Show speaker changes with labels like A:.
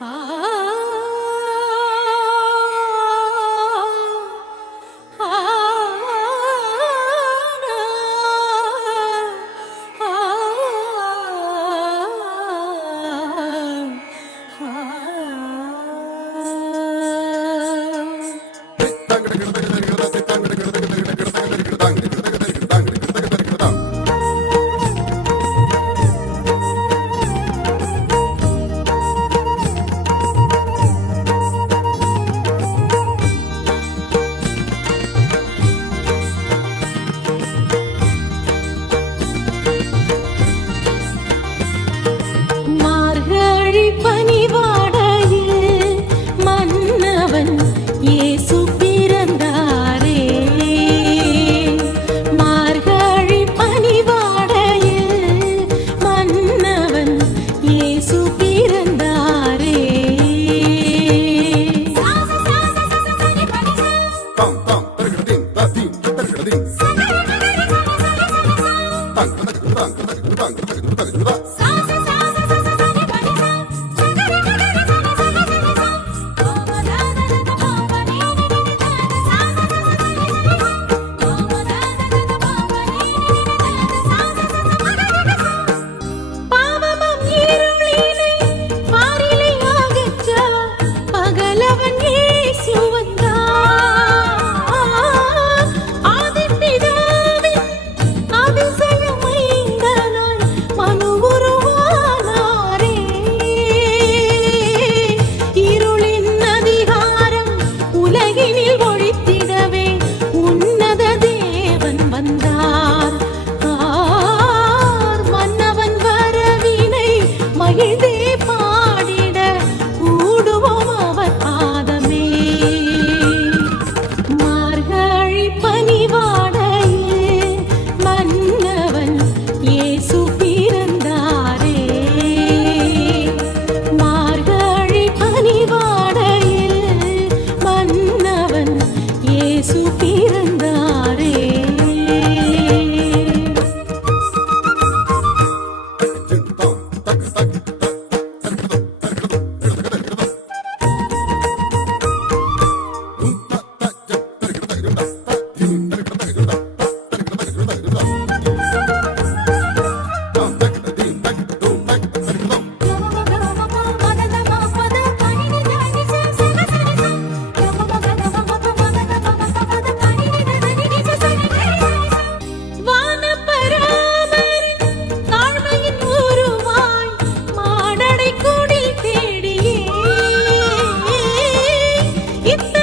A: 啊。It's